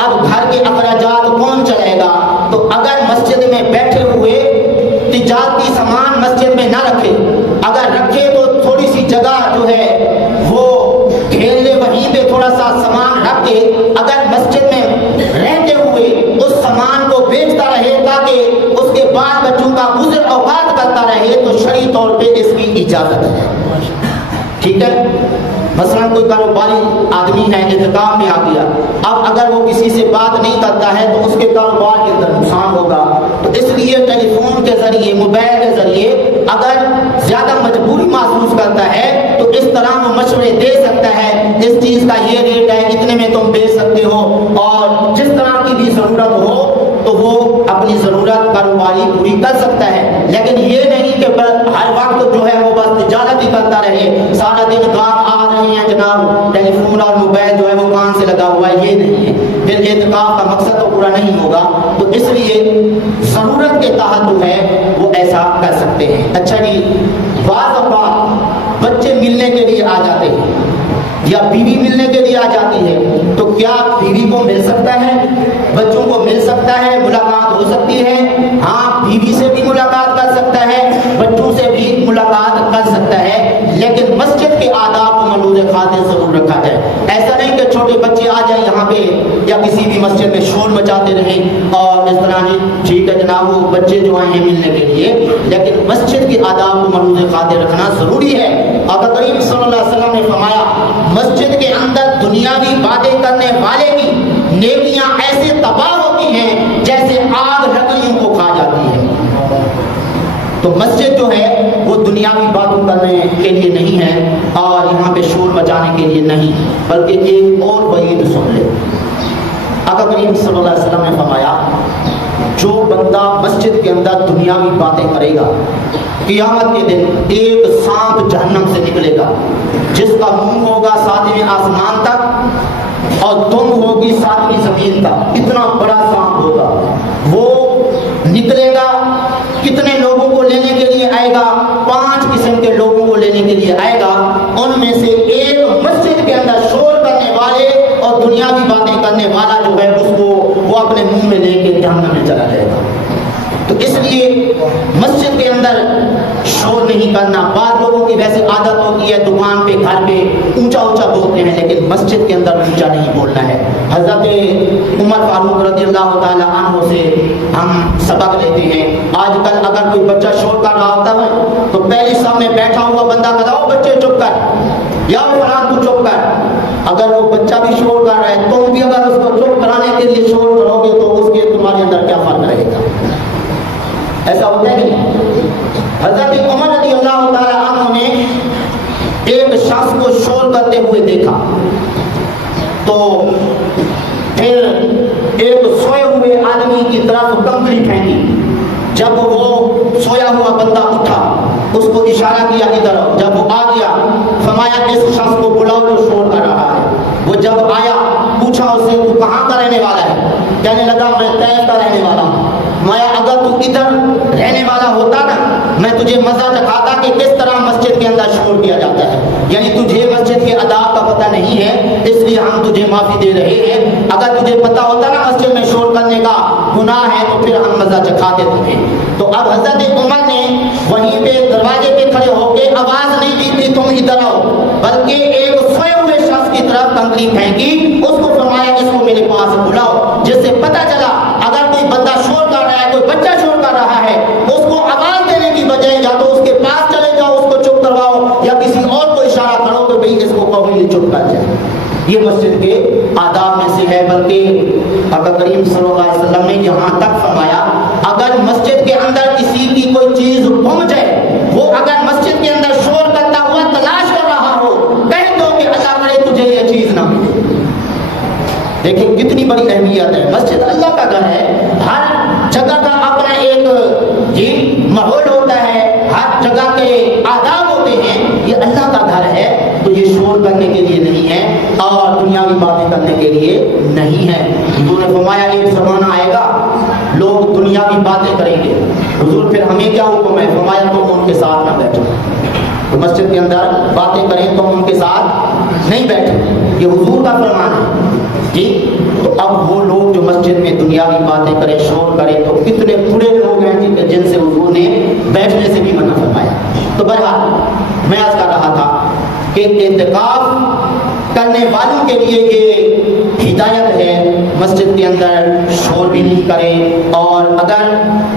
اب گھر کے اخراجات کون چلائے گا؟ تو اگر مسجد میں بیٹھے ہوئے تجارتی سامان مسجد میں نہ رکھے، اگر رکھے تو تھوڑی سی جگہ جو ہے وہ گھیر لے، وہیں پہ تھوڑا سا سامان رکھ کے اگر مسجد میں رہتے ہوئے اس سامان کو بیچتا رہے تاکہ اس کے بال بچوں کا گزر اوقات کرتا رہے تو شرعی طور پہ اس کی اجازت ہے۔ ٹھیک ہے، مثلا کوئی کاروباری آدمی ہے، اعتکاف میں آ گیا، اب اگر وہ کسی سے بات نہیں کرتا ہے تو اس کے کاروبار کے اندر نقصان ہوگا، تو اس لیے ٹیلی فون کے ذریعے، موبائل کے ذریعے اگر زیادہ مجبوری محسوس کرتا ہے تو اس طرح وہ مشورے دے سکتا ہے، اس چیز کا یہ ریٹ ہے، اتنے میں تم بیچ سکتے ہو، اور جس طرح کی بھی ضرورت ہو تو وہ اپنی ضرورت کاروباری پوری کر سکتا ہے، لیکن یہ نہیں کہ ہر وقت جو ہے وہ بس تجارت ہی کرتا رہے، سارا دن گاہک آ رہے ہیں جناب، ٹیلی فون اور موبائل جو ہے وہ کان سے لگا ہوا ہے، یہ نہیں ہے، پھر اعتکاف کا مقصد تو پورا نہیں ہوگا۔ تو اس لیے ضرورت کے تحت جو ہے وہ ایسا کر سکتے ہیں۔ اچھا جی، بعض اوقات بچے ملنے کے لیے آ جاتے ہیں یا بیوی ملنے کے لیے آ جاتی ہے، تو کیا بیوی کو مل سکتا ہے، بچوں کو مل سکتا ہے، ملاقات ہو سکتی ہے؟ ہاں، بیوی سے بھی ملاقات کر سکتا ہے، بچوں سے بھی ملاقات کر سکتا ہے، لیکن مسجد کے آداب کو ملحوظ خاطر ضرور رکھا جائے۔ ایسا نہیں کہ چھوٹے بچے آ جائیں یہاں پہ یا کسی بھی مسجد میں شور مچاتے رہیں اور اس طرح جی ٹھیک ہے جناب وہ بچے جو آئے ہیں ملنے کے لیے، لیکن مسجد کے آداب کو ملحوظ خاطر رکھنا ضروری ہے۔ آقا کریم صلی اللہ علیہ وسلم نے فرمایا مسجد کے اندر دنیاوی باتیں کرنے والے کی نیکیاں ایسے تباہ ہوتی ہیں جیسے آگ لکڑیوں کو کھا جاتی ہے۔ تو مسجد جو ہے وہ دنیاوی باتوں کرنے کے لیے نہیں ہے اور یہاں پہ شور مچانے کے لیے نہیں، بلکہ ایک اور وعید سن لے۔ آقا کریم صلی اللہ علیہ وسلم نے فرمایا جو بندہ مسجد کے اندر دنیاوی باتیں کرے گا قیامت کے دن ایک سانپ جہنم سے نکلے گا جس کا منہ ہوگا 7ویں آسمان تک اور دم ہوگی 7ویں زمین تک، اتنا بڑا سانپ ہوگا، وہ نکلے گا، کتنے لوگوں کو لینے کے لیے آئے گا؟ 5 قسم کے لوگوں کو لینے کے لیے آئے گا، ان میں سے ایک مسجد کے اندر شور کرنے والے اور دنیاوی باتیں کرنے والا جو ہے اس کو وہ اپنے منہ میں لے کے جہنم میں چلا جائے گا۔ تو اس لیے مسجد کے اندر شور نہیں کرنا۔ بعض لوگوں کی ویسے عادت ہوتی ہے دکان پہ گھر پہ اونچا اونچا بولتے ہیں، لیکن مسجد کے اندر اونچا نہیں بولنا ہے۔ حضرت عمر فاروق رضی اللہ تعالی عنہ سے ہم سبق لیتے ہیں۔ آج کل اگر کوئی بچہ شور کر رہا ہوتا ہے تو پہلے سامنے بیٹھا ہوا بندہ کہتا ہے بچے چپ کر، یا فلان تو چپ کر۔ اگر وہ بچہ بھی شور کر رہا ہے تم بھی اگر اس کو چپ کرانے کے لیے شور کرو گے تو اس کے تمہارے اندر کیا فرق رہے گا؟ ایسا ہوتا ہے کہ حضرت عمر رضی اللہ تعالی عنہ نے ایک شخص کو شور کرتے ہوئے دیکھا تو پھر ایک سوئے ہوئے آدمی کی طرف کنکری پھینکی۔ جب وہ سویا ہوا بندہ اٹھا اس کو اشارہ کیا ادھر، جب وہ آ گیا فرمایا اس شخص کو بلاؤ جو شور کر رہا ہے۔ وہ جب آیا پوچھا اس سے تو کہاں کا رہنے والا ہے؟ کہنے لگا میں طیف کا رہنے والا ہوں۔ میں اگر تو ادھر رہنے والا ہوتا نا میں تجھے مزہ چکھاتا کہ کس طرح مسجد کے اندر شور کیا جاتا ہے، یعنی تجھے مسجد کے آداب کا پتہ نہیں ہے اس لیے ہم تجھے معافی دے رہے ہیں۔ اگر تجھے پتہ ہوتا نا مسجد میں شور کرنے کا گناہ ہے تو پھر ہم مزہ چکھاتے تمہیں۔ تو اب حضرت عمر نے وہیں پہ دروازے پہ کھڑے ہو کے آواز نہیں دی تھی تم ادھر آؤ، بلکہ ایک سوئے ہوئے شخص کی طرف کنکری پھینکی، اس کو فرمایا اس کو میرے پاس بلاؤ، جس سے پتہ چلا اگر کوئی بندہ شور کر رہا ہے، کوئی بچہ شور کر رہا ہے، اس کو آواز دینے کی بجائے یا تو اس کے پاس چلے جاؤ اس کو چپ کرواؤ یا کسی اور کو اشارہ کرو کہ بھئی اس کو کہو یہ چپ کر جائے۔ یہ مسجد کے آداب میں سے ہے، بلکہ آقا کریم صلی اللہ علیہ وسلم نے یہاں تک فرمایا اگر مسجد کے اندر کسی کی کوئی چیز گم جائے، وہ اگر مسجد کے اندر شور کرتا ہوا تلاش کر رہا ہو، کہہ دو کہ اللہ کرے تجھے یہ چیز نہ ملے۔ دنیاوی باتیں کرنے کے لیے نہیں ہے۔ حضور نے فرمایا ایک زمانہ آئے گا لوگ دنیاوی باتیں کریں گے۔ حضور پھر ہمیں کیا حکم ہے؟ فرمایا تم ان کے ساتھ نہ بیٹھو، تو مسجد کے اندر باتیں کریں تو ان کے ساتھ نہیں بیٹھے، یہ حضور کا فرمان ہے جی۔ تو اب وہ لوگ جو مسجد میں دنیاوی باتیں کریں، شور کریں، تو کتنے برے لوگ ہیں جن سے حضور نے بیٹھنے سے بھی منع فرمایا۔ تو بہرحال میں عرض کر رہا تھا کہ اعتکاف کرنے والوں کے لیے یہ ہدایت ہے، مسجد کے اندر شور بھی نہیں کریں، اور اگر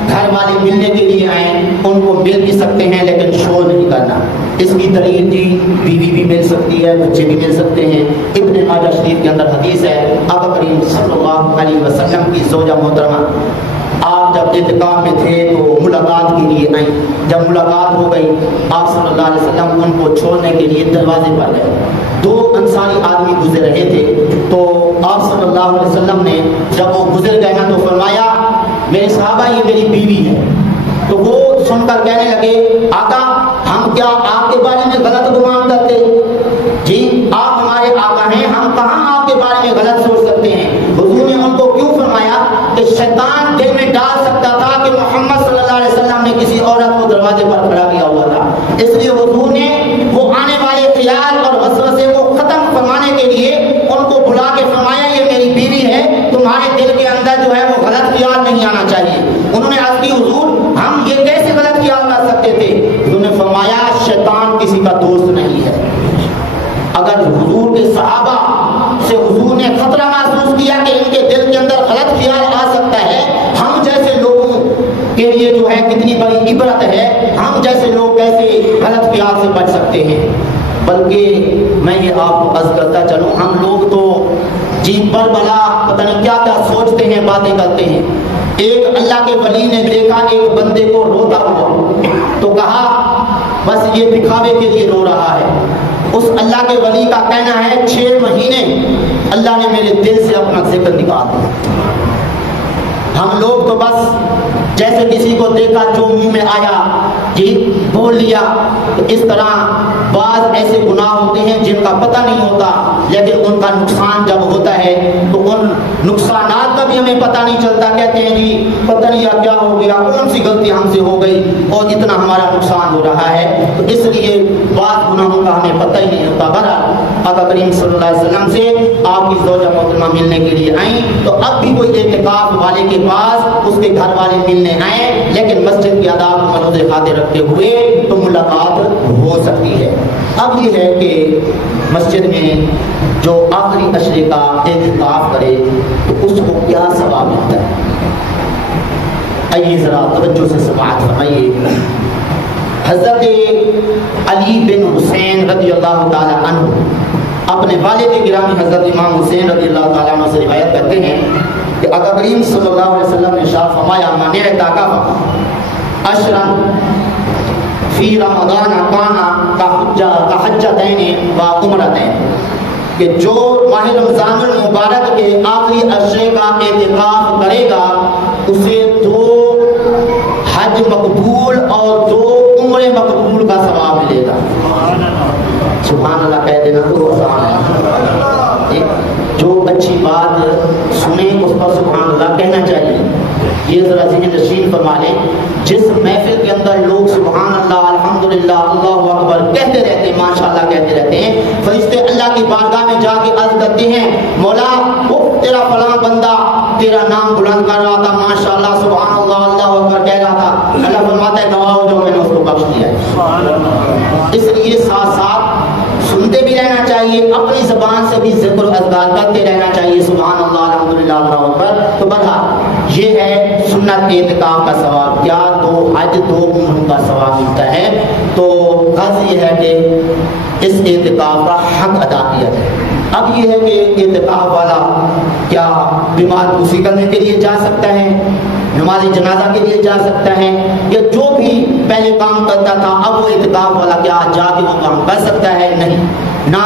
گھر والے ملنے کے لیے آئیں ان کو مل بھی سکتے ہیں لیکن شور نہیں کرنا۔ اس کی دلیل جی بیوی بھی مل سکتی ہے، بچے بھی مل سکتے ہیں۔ ابن ماجہ شریف کے اندر حدیث ہے، آقا کریم صلی اللہ علیہ وسلم کی زوجہ محترمہ آپ جب اعتکاف میں تھے تو ملاقات کے لیے آئیں۔ جب ملاقات ہو گئی آپ صلی اللہ علیہ وسلم ان کو چھوڑنے کے لیے دروازے پر گئے۔ دو انصاری آدمی گزر رہے تھے، تو آپ صلی اللہ علیہ وسلم نے جب وہ گزر گئے نا تو فرمایا میرے صحابہ یہ میری بیوی ہے۔ تو وہ سن کر کہنے لگے آقا ہم کیا آپ کے بارے میں غلط گمان کرتے؟ جی آپ ہمارے آقا ہیں، ہم کہاں آپ کے بارے میں غلط سوچ سکتے ہیں؟ حضور نے ان کو کیوں فرمایا کہ شیطان دل میں ڈال سکتا تھا کہ محمد صلی اللہ علیہ وسلم نے کسی عورت کو دروازے پر کھڑا کیا ہوا تھا، اس لیے حضور نے وہ آنے والے خیال اور وسوسے کو ختم فرمانے کے لیے ان کو بلا کے فرمایا یہ میری بیوی ہے، تمہارے دل کے اندر جو ہے وہ غلط خیال نہیں آنا چاہیے۔ انہوں نے عرض کی حضور ہم یہ کیسے غلط خیال کر سکتے تھے؟ انہوں نے فرمایا شیطان کسی کا دوست نہیں ہے۔ اگر حضور کے صحابہ سے حضور نے خطرہ محسوس کیا کہ ان کے دل کے اندر غلط خیال آ سکتا ہے، ہم جیسے لوگوں کے لیے جو ہے کتنی بڑی عبرت ہے، ہم جیسے لوگ کیسے غلط خیال سے بچ سکتے ہیں۔ بلکہ میں یہ آپ کو عرض کرتا چلوں ہم لوگ تو جی پر بلا پتہ نہیں کیا کیا سوچتے ہیں، باتیں کرتے ہیں۔ ایک اللہ کے ولی نے دیکھا ایک بندے کو روتا ہوا تو کہا بس یہ دکھاوے کے لیے رو رہا ہے۔ اس اللہ کے ولی کا کہنا ہے 6 مہینے اللہ نے میرے دل سے اپنا ذکر نکال دیا۔ ہم لوگ تو بس جیسے کسی کو دیکھا جو منہ میں آیا جی بول لیا۔ تو اس طرح بعض ایسے گناہ ہوتے ہیں جن کا پتہ نہیں ہوتا، لیکن ان کا نقصان جب ہوتا ہے تو ان نقصانات کا بھی ہمیں پتہ نہیں چلتا، کہتے ہیں جی پتہ نہیں کیا ہو گیا، کون سی غلطی ہم سے ہو گئی اور اتنا ہمارا نقصان ہو رہا ہے۔ تو اس لیے بعض گناہوں کا ہمیں پتہ ہی نہیں ہوتا۔ بہرحال آقا کریم صلی اللہ علیہ وسلم سے آپ کی زوجہ محترمہ ملنے کے لیے آئیں، تو اب بھی کوئی اعتکاف والے کے پاس اس کے گھر والے ملنے آئے لیکن مسجد کے آداب کو ملحوظ خاطر رکھتے ہوئے تو ملاقات ہو سکتی ہے۔ اب یہ ہے کہ مسجد میں جو آخری عشرے کا اعتکاف کرے تو اس کو کیا ثواب ملتا ہے؟ آئیے ذرا توجہ سے سماعت فرمائیے۔ حضرت علی بن حسین رضی اللہ تعالی عنہ اپنے والد گرامی حضرت امام حسین رضی اللہ تعالی عنہ سے روایت کرتے ہیں کہ آقا کریم صلی اللہ علیہ وسلم نے ارشاد فرمایا من اعتکف عشرا فی رمضان کان کحجتین و عمرتین، کہ جو ماہ رمضان المبارک کے آخری عشرے کا اعتکاف کرے گا اسے 2 حج مقبول اور 2 عمرے مقبول کا ثواب ملے گا۔ سبحان اللہ کہہ دینا تو جو اچھی بات سنیں اس پر سبحان اللہ کہنا چاہیے۔ یہ ذرا ذہن نشین فرما لیں، جس محفل کے اندر لوگ سبحان اللہ الحمدللہ اللہ اکبر کہتے رہتے ہیں، ماشاءاللہ کہتے رہتے ہیں، فرشتے اللہ کی بارگاہ میں جا کے عرض کرتے ہیں مولا وہ تیرا فلاں بندہ تیرا نام بلند کر رہا تھا، ماشاءاللہ سبحان اللہ اللہ اکبر کہہ رہا تھا، اللہ فرماتا ہے گواہ ہو جو میں نے اس کو بخش دیا ہے۔ اس لیے ساتھ ساتھ سنتے بھی رہنا چاہیے، اپنی زبان سے بھی ذکر و اذکار کرتے رہنا چاہیے، سبحان اللہ الحمدللہ اللہ اکبر۔ تو بہرحال یہ ہے سنت اعتکاف کا ثواب، کیا 2 حج 2 عمروں کا ثواب ملتا ہے۔ تو غرض یہ ہے کہ اس اعتکاف کا حق ادا کیا جائے۔ اب یہ ہے کہ اعتکاف والا کیا بیمار پوسی کرنے کے لیے جا سکتا ہے، نماز جنازہ کے لیے جا سکتا ہے، یا جو بھی پہلے کام کرتا تھا اب وہ اعتکاف والا کیا جا کے وہ کام کر سکتا ہے؟ نہیں۔ نہ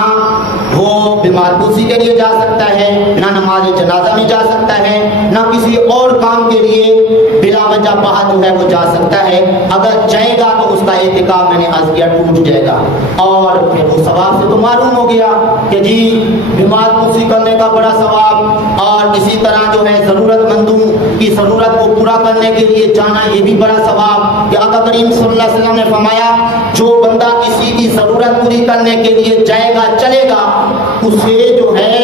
وہ بیمار پوسی کے لیے جا سکتا ہے، نہ نماز جنازہ میں جا سکتا ہے، نہ کسی اور کام کے لیے بلا وجہ باہر جو ہے وہ جا سکتا ہے۔ اگر جائے گا تو اس کا اعتکاف میں نے عرض کیا ٹوٹ جائے گا، اور پھر وہ ثواب سے تو معلوم ہو گیا کہ جی بیمار پوسی کرنے کا بڑا ثواب، اور اسی طرح جو ہے ضرورت مندوں کی ضرورت کو پورا کرنے کے لیے جانا یہ بھی بڑا ثواب۔ کہ آقا کریم صلی اللہ علیہ وسلم نے فرمایا جو بندہ کسی کی ضرورت پوری کرنے کے لیے جائے گا چلے گا، اسے جو ہے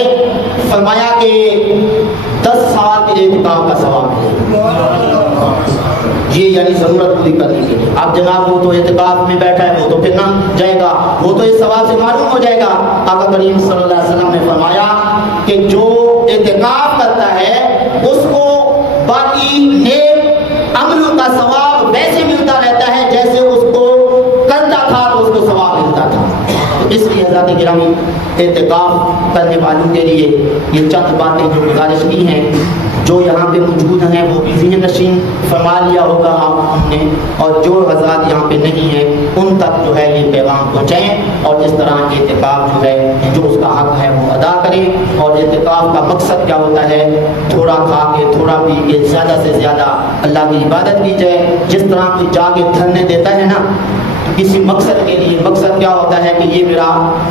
فرمایا کہ 10 سال کے اعتکاف کا ثواب ہے۔ یہ یعنی ضرورت پوری کرنے کے لیے۔ اب جناب وہ تو اعتکاف میں بیٹھا ہے، وہ تو پھر نہ جائے گا، وہ تو اس ثواب سے معلوم ہو جائے گا۔ آقا کریم صلی اللہ علیہ وسلم نے فرمایا کہ جو اعتکاف کرتا ہے اس کو باقی نیک عملوں کا ثواب ویسے ملتا رہتا ہے جیسے اس کو کرتا تھا تو اس کو ثواب ملتا تھا۔ اس لیے حضرات گرامی اعتکاف کرنے والوں کے لیے یہ چند باتیں جو گزارش کی ہیں، جو یہاں پہ موجود ہیں وہ بھی ذہن نشین فرما لیا ہوگا ہم نے، اور جو حضرات یہاں پہ نہیں ہیں ان تک جو ہے یہ پیغام پہنچائیں، اور اس طرح اعتکاف جو ہے جو اس کا حق ہے وہ ادا کریں۔ اور اعتکاف کا مقصد کیا ہوتا ہے؟ تھوڑا کھا کے تھوڑا پی کے زیادہ سے زیادہ اللہ کی عبادت کی جائے۔ جس طرح کوئی جا کے دھرنے دیتا ہے نا کسی مقصد کے لیے، مقصد کیا ہوتا ہے کہ یہ میرا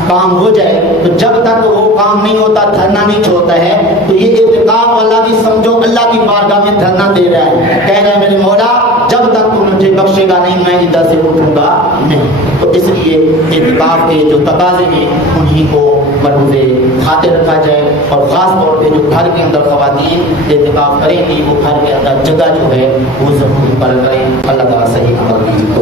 کام ہو جائے، تو جب تک وہ کام نہیں ہوتا دھرنا نہیں چھوڑتا ہے، تو یہ اعتکاف والا بھی سمجھو اللہ کی بارگاہ میں دھرنا دے رہا ہے، کہہ رہا ہے میرے مولا جب تک تو مجھے بخشے گا نہیں میں ادھر سے اٹھوں گا نہیں۔ تو اس لیے اعتکاف کے جو تقاضے ہیں انہی کو ملحوظ خاطر رکھا جائے، اور خاص طور پہ جو گھر کے اندر خواتین اعتکاف کریں گی وہ گھر کے اندر جگہ جو ہے وہ ضرور مقرر کریں۔ اللہ تعالیٰ صحیح عمل کی